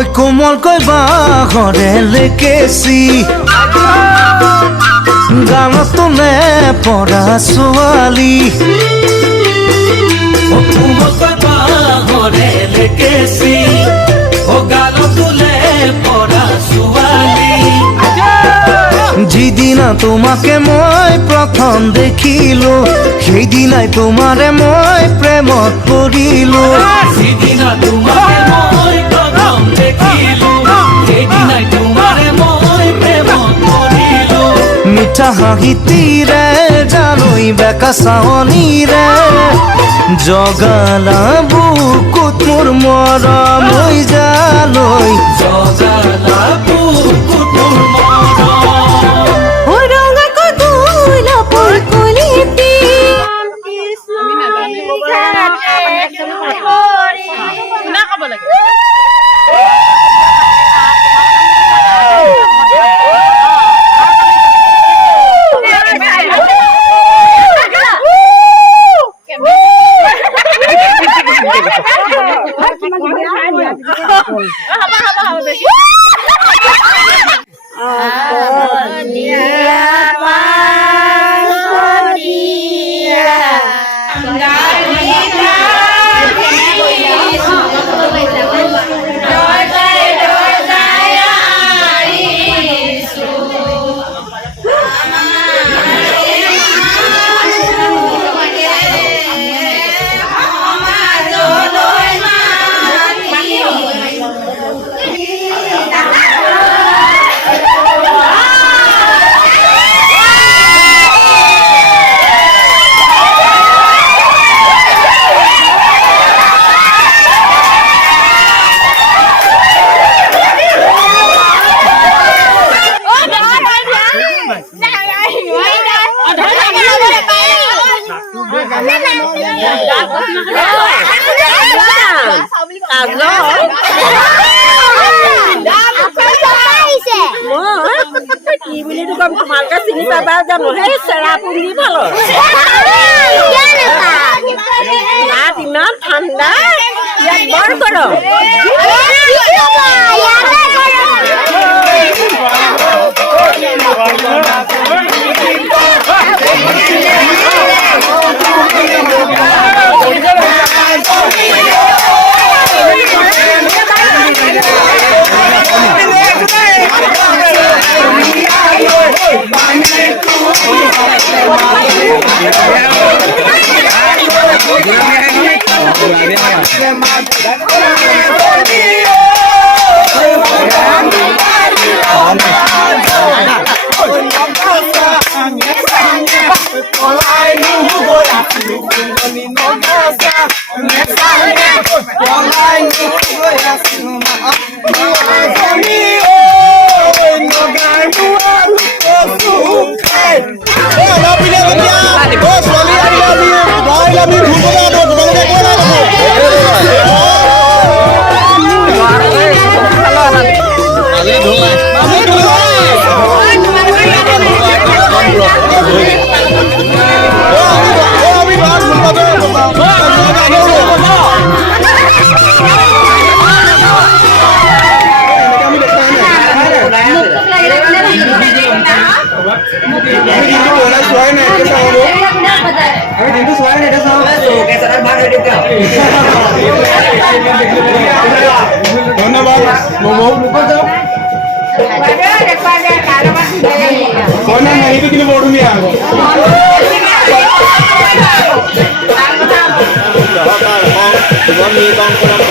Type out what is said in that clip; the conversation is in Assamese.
ঐ কোমলকৈ বাঁহৰে লেকেচি গানত তোলে পৰা ছোৱালী কোমলকৈ বাঁহৰে লেকেচি গানত তোলে পৰা ছোৱালী যিদিনা তোমাকে মই প্ৰথম দেখিলো সেইদিনাই তোমাৰে মই প্ৰেমত পৰিলো যিদিনা তোমাকে মই প্ৰথম দেখিলো সেইদিনাই তোমাৰে মই প্ৰেমত পৰিলো মিঠা হাঁহিতিৰে জানৈ বেকা চাৱনীৰে জগালা বুকুত মোৰ মৰম হৈ জালৈ জগালা বুকুত মোৰ মৰম ঠাণ্ডা ইয়াত বৰ গৰমมีกองกำลัง